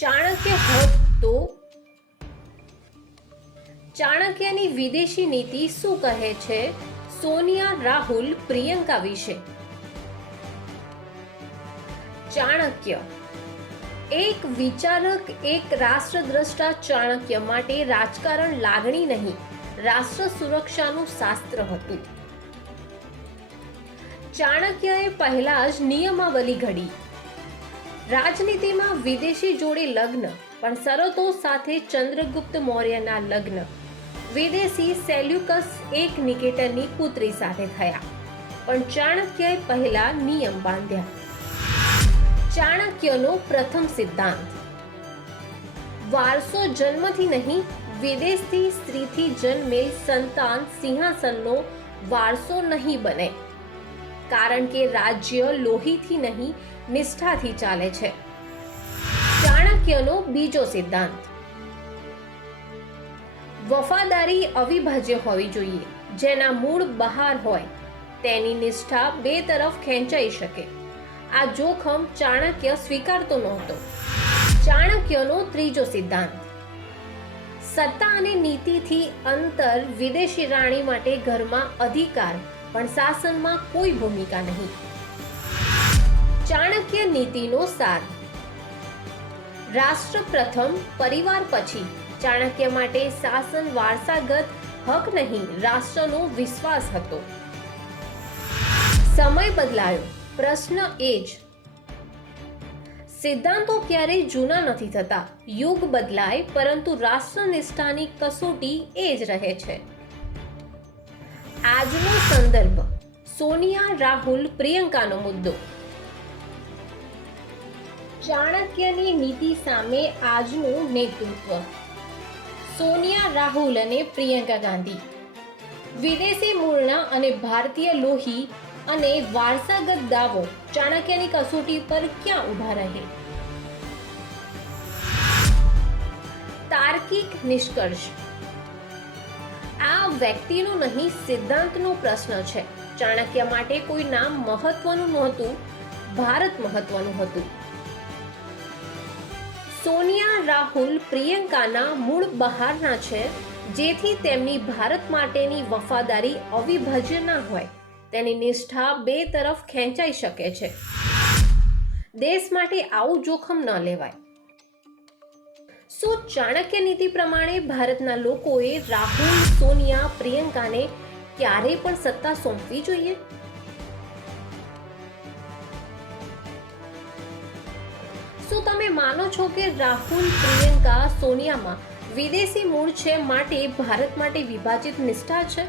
ચાણક્ય હોત તો ચાણક્યની વિદેશી નીતિ શું કહે છે સોનિયા રાહુલ પ્રિયંકા વિશે? ચાણક્ય એક વિચારક, એક રાષ્ટ્રદ્રષ્ટા. ચાણક્ય માટે રાજકારણ લાગણી નહીં, રાષ્ટ્ર સુરક્ષાનું શાસ્ત્ર હતું. ચાણક્યએ પહેલા જ નિયમાવલી ઘડી. રાજનીતિમાં વિદેશી જોડે લગ્ન, પણ શરતો સાથે. ચંદ્રગુપ્ત મૌર્યના લગ્ન વિદેશી સેલ્યુકસ એક નિકેટરની પુત્રી સાથે થયા, પણ ચાણક્યએ પહેલા નિયમ બાંધ્યા. ચાણક્યનો પ્રથમ સિદ્ધાંત: વારસો જન્મથી નહીં, વિદેશથી સ્ત્રીથી જન્મેલ સંતાન સિંહાસનનો વારસો નહીં બને, કારણ કે રાજ્ય લોહીથી નહીં, નિષ્ઠાથી ચાલે છે. ચાણક્યનો બીજો સિદ્ધાંત: વફાદારી અવિભાજ્ય હોવી જોઈએ. જેના મૂળ બહાર હોય તેની નિષ્ઠા બે તરફ ખેંચાઈ શકે. આ જોખમ ચાણક્ય સ્વીકારતો નહોતો. ચાણક્યનો ત્રીજો સિદ્ધાંત: સત્તા અને નીતિથી અંતર. વિદેશી રાણી માટે ઘરમાં અધિકાર, પણ શાસનમાં કોઈ ભૂમિકા નહીં. ચાણક્ય નીતિનો સાર: રાષ્ટ્ર પ્રથમ, પરિવાર પછી. ચાણક્ય માટે શાસન વારસાગત હક નહીં, રાષ્ટ્રનો વિશ્વાસ હતો. સમય બદલાયો, પ્રશ્ન એ જ. સિદ્ધાંતો ક્યારેય જૂના નથી થતા. યુગ બદલાય, પરંતુ રાષ્ટ્રનિષ્ઠાની કસોટી એ જ રહે છે. આજનો સંદર્ભ: સોનિયા રાહુલ પ્રિયંકાનો મુદ્દો. ચાણક્યની નીતિ સામે આજનું નેતૃત્વ: સોનિયા રાહુલ અને પ્રિયંકા ગાંધી. વિદેશી મૂળના અને ભારતીય લોહી અને વારસાગત દાવો ચાણક્યની કસોટી પર ક્યાં ઊભા રહે? તાર્કિક નિષ્કર્ષ: આ વ્યક્તિનો નહીં, સિદ્ધાંતનો પ્રશ્ન છે. ચાણક્ય માટે કોઈ નામ મહત્વનું નહોતું, ભારત મહત્વનું હતું. સોનિયા રાહુલ પ્રિયંકાના મૂળ બહારના છે, જેથી તેમની ભારત માટેની વફાદારી અવિભાજ્ય ના હોય. તેની નિષ્ઠા બે તરફ ખેંચાઈ શકે છે. દેશ માટે આવું જોખમ ન લેવાય. શું ચાણક્ય નીતિ પ્રમાણે ભારતના લોકોએ રાહુલ, સોનિયા, પ્રિયંકાને ક્યારેય પણ સત્તા સોંપવી જોઈએ? શું તમે માનો છો કે રાહુલ, પ્રિયંકા, સોનિયામાં વિદેશી મૂળ છે, માટે ભારત માટે વિભાજિત નિષ્ઠા છે?